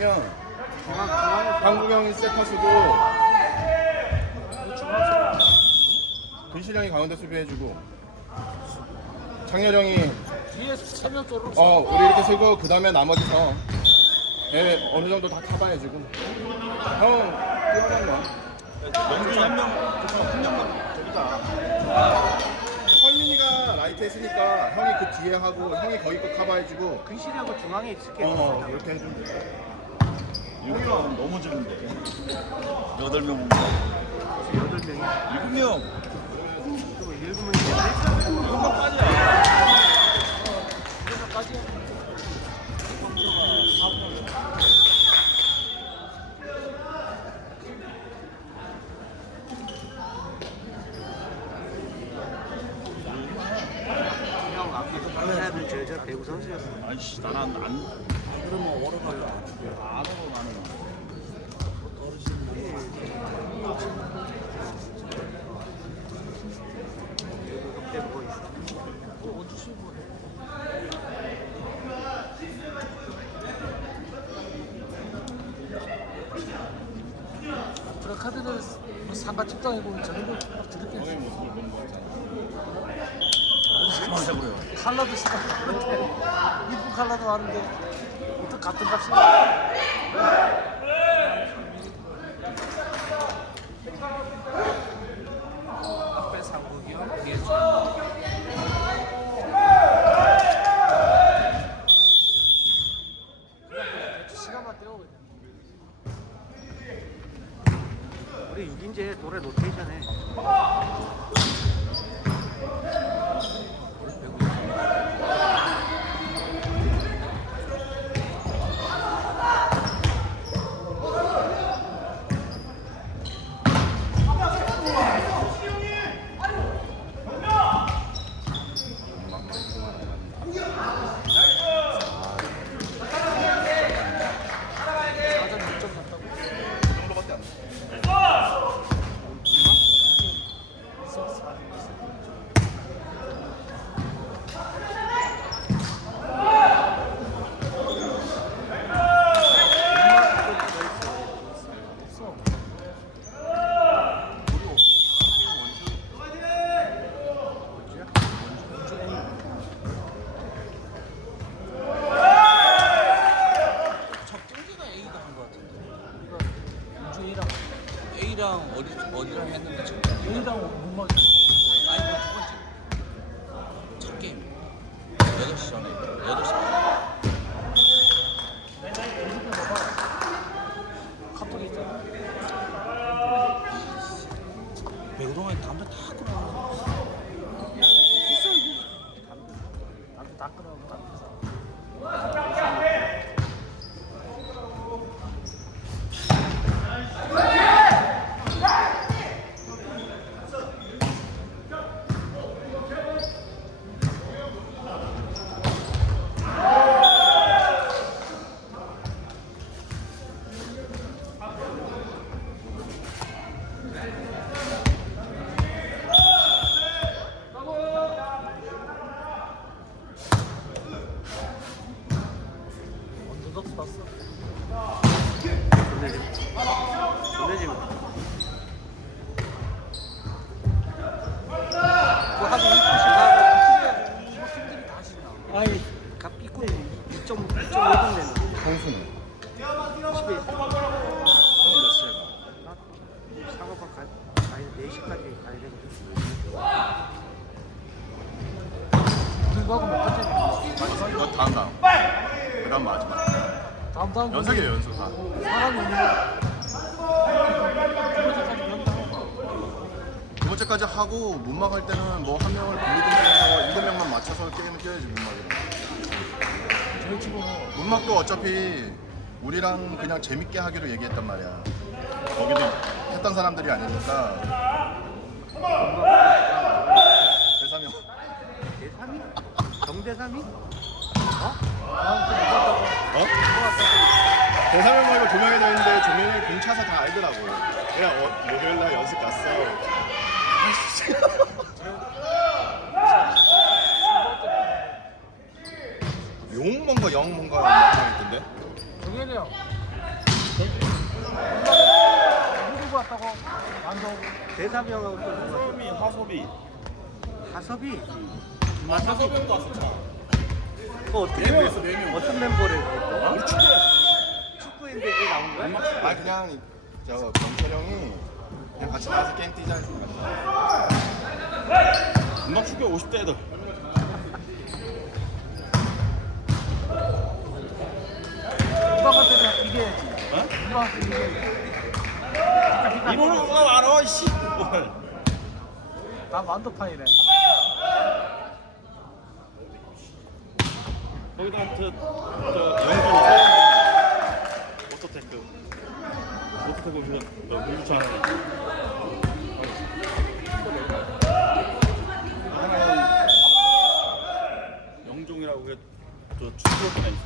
그러면 한국형 세터수도 근실 형이 가운데 수비해주고 창렬형이 뒤에 세명 쪼르륵. 어 우리 이렇게 세고 그 다음에 나머지서 예, 어느 정도 다 커버해주고 형 뛰어난 거 영준이 한 명, 한 명만 저기다. 설민이가 라이트에 있으니까 형이 그 뒤에 하고 형이 거기 거 커버해주고 근실하고 중앙에 있을게. 어 이렇게 해주면 돼 유명은 너무 적은데. 여덟 명 온다. 여덟 명이. 일곱 명. 또 일곱 명이 되는데. 이것만 빠져. 그래서까지. 형 아까도 방사야들 저저 배구 선수였어. 아이씨, 나는 안. 그러면 오래 걸려. 안 하고 나는. 그때 뭐 있어? 브라카드들 뭐 상가 집당이고 저런 거막 저렇게 같잖아 그만하자고요. 칼라도 생각하는데 이쁜 칼라도 하는데 또 같은 값이 앞에 상국이요. 뒤에 시간만 때우고 그냥. 우리 6인제 노래 로테이션해. 선수는 집에 있어. 몇 시에 가? 나 사과박 가. 가야 4시까지 가야 되거든. 우리 가고 뭐 어쩌지 그거 다음 다음. 그 다음 마지막. 다음 다음 연속이에요 연속 다. 사람이 없는 거. 두 번째까지 하고 문막 할 때는 뭐 한 명을 빌리든지 해서 일곱 명만 맞춰서 게임을 껴야지 문막이랑. 저희 문막도 어차피 우리랑 그냥 재밌게 하기로 얘기했단 말이야. 거기도 했던 사람들이 아니니까. 대사명. 대삼이? 정대삼이? 어? 대사명 말고 두 명이 더 있는데 조명이 공 차서 다 알더라고. 내가 어, 목요일 날 연습 갔어. 용 뭔가 영 뭔가 형. 누구 왔다고? 안동. 대삼이 형하고 또 누가? 소비 하소비. 하섭이? 하섭이? 도 왔어. 그 어떻게 네명 멤- 왔어, 네 명. 어떤 멤버를 했어? 우리 축구. 축구인데 이게 나온 거야? 아 그냥 저 병철 형이 그냥 같이 나가서 게임 뛰자 해서 음악 축구 50대 애들. 누가 같으면 이게 어? 누가 같으면 이게 이거는 누가 알아 씨. 뭘. 다 완도판이네. 거기다 저, 저 영준 서영 오토테크 오토테크 저 물부차 하는 거. 하나는 영종이라고 그게 저 축구가 있어.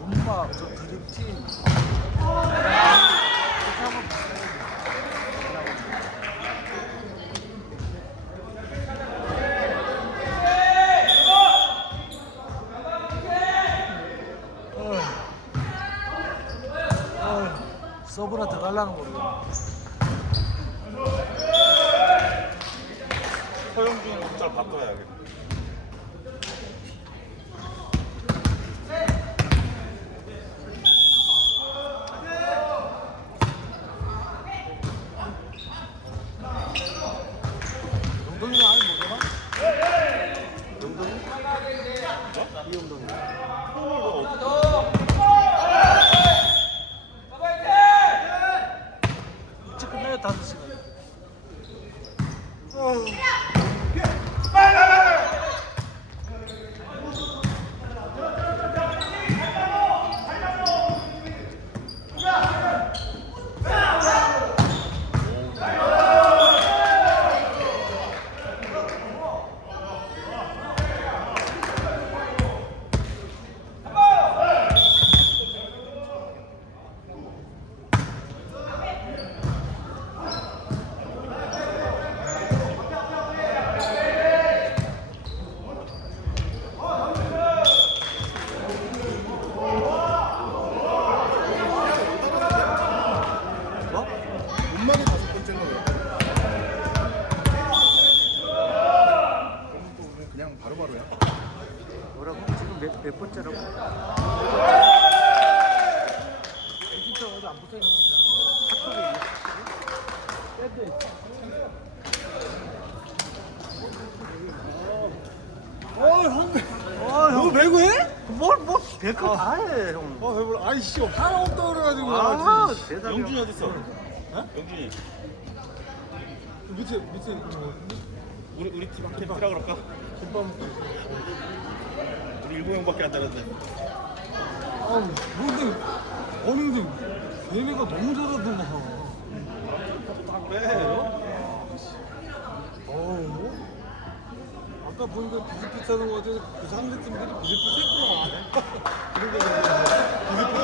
문막 저 드립팀. 서브나 들어가려는 모르겠네. 허영준이 박자를 바꿔야겠. 영동이는 아예 모르나? 영동이? 이영동이. 일찍 끝나요 다섯 시간. 뭐? 문막이 다섯 번째는 왜? 그럼 또 우리 그냥 바로바로 해. 뭐라고? 지금 몇, 몇 번째라고? 진짜 어디 안 붙어 있는 학급이 있냐? 밴드. 어, 형 배구 해? 뭘, 뭐, 배구 다 해, 형. 어, 배불러. 아이씨, 하나 없다 그래가지고. 아, 대삼이 영준이 형. 어디 있어? 영준이. 밑에, 밑에. 어, 우리 우리 팀 한테 뛰라 그럴까? 김밥 먹고. 우리 일곱 명밖에 안 되는데. 아, 근데, 아니, 근데, 얘네가 너무 잘하더만. 그래. 어 아까 보니까 비슷비슷하는 거 같아서 그 상대팀들이 비슷비슷했구나. 그런 거 비슷비슷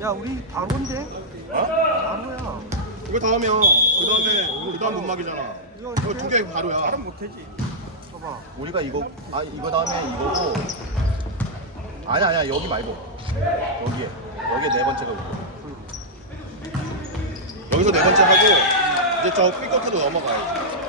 야 우리 바로인데? 어? 바로야. 이거 다음이야. 그 다음에 그 다음 눈막이잖아. 이거 두개 바로야. 잘은 못하지. 봐봐. 우리가 이거 아 이거 다음에 이거고 아니 아니야 여기 말고 여기에 여기에 네 있고. 여기서 네 번째 하고 이제 저 삐끗해도 넘어가야지.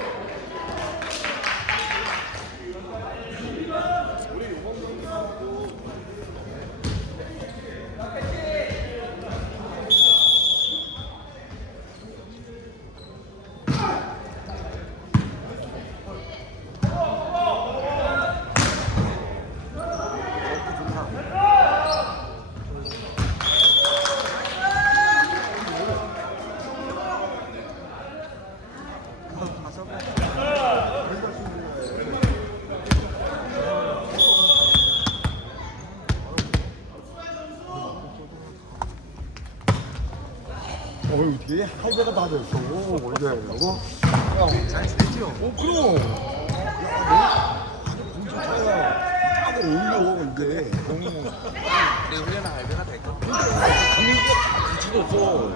어이 뒤에 할배가 다 됐어. 언제 하려고? 잘 지냈죠? 어 그럼. 딱 올려 이제. 너무 내 훈련은 알베가 될까? 분위기가 뒤집었어.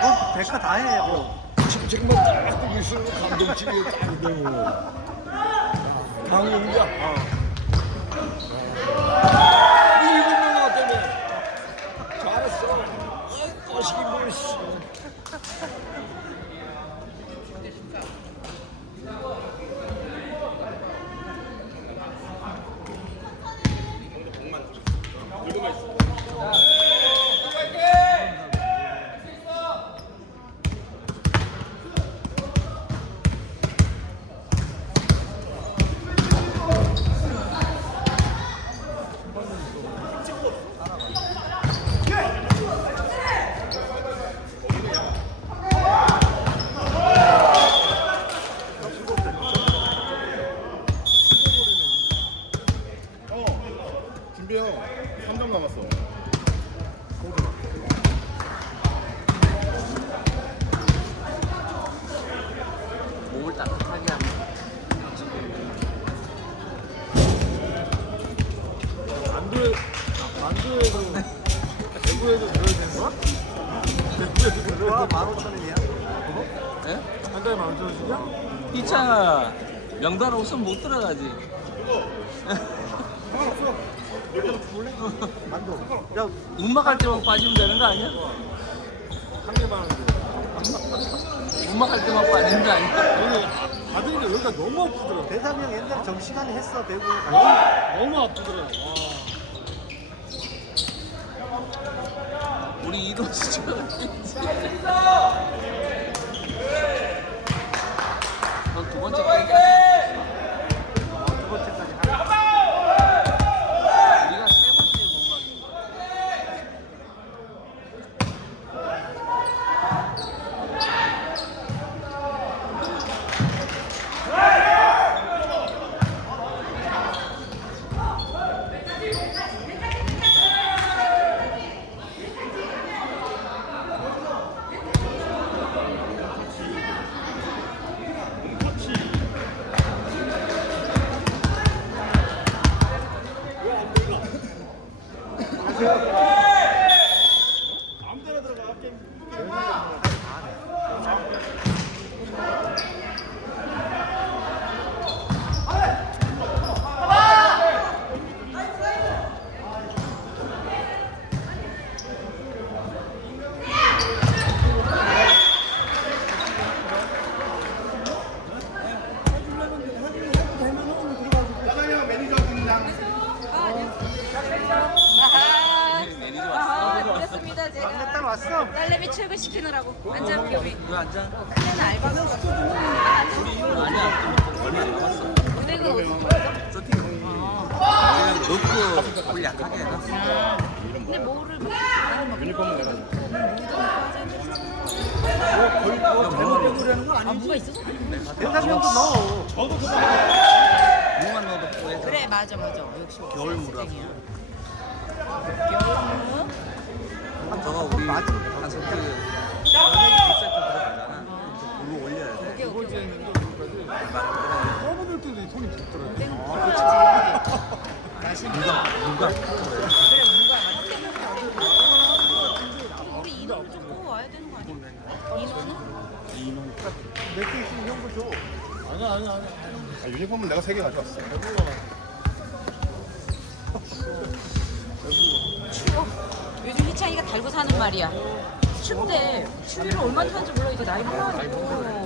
너 백화 다 해. 뭐. 지금 지금만 딱 뜨고 있어. 감동치게 딱 이거. 강용자. 일 대구에도 들어야 만 오천 원이야? 예? 한 달에 만 오천 원이야? 있잖아 명단 없으면 못 들어가지 만두. 야, 운막할 때만 빠지면 되는 거 아니야? 한 개만 원인데. 운막할 때만 빠지는 거 아니야? 여기 받으니까 여기가 너무 아프더라. 대삼이 형 옛날에 정시간에 했어 배구. 너무 아프더라. 우리 이동 시절 넌두 번째 게임까지 두 번째까지 한. 우리가 세 번째 공막인 거야 아하, 매니저 아하, 왔어 그랬습니다 딱 제가 왔어. 딸내미 출근시키느라고. 완전 교비 왜 앉아? 큰애는 알바가 아니야 얼마 안 남았어. 그리고 그냥 넣고 불 약하게 해놨어 근데 뭐를 유니폼은 내가. 아 뭐가 있어서? 대삼이 형도 넣어. 무만 넣어도 그래 맞아 맞아. 역시 겨울무라고. 겨울무 저거 우리 한두 세트 들어가잖아 불로 올려야 돼 오케이 오케이 오케이 서브들 때도 손이 붙더라. 땡 그렇지 우리 인원을 좀 뽑아 와야 되는 거 아니야? 인원은? 몇개 있으면 형도 줘. 아니야 아니야 아니야. 아, 유니폼은 내가 세 개 가져왔어. 추워. 요즘 희창이가 달고 사는 말이야. 춥대. 추위를 얼마나 타는지 몰라. 이제 나이 먹어가지고.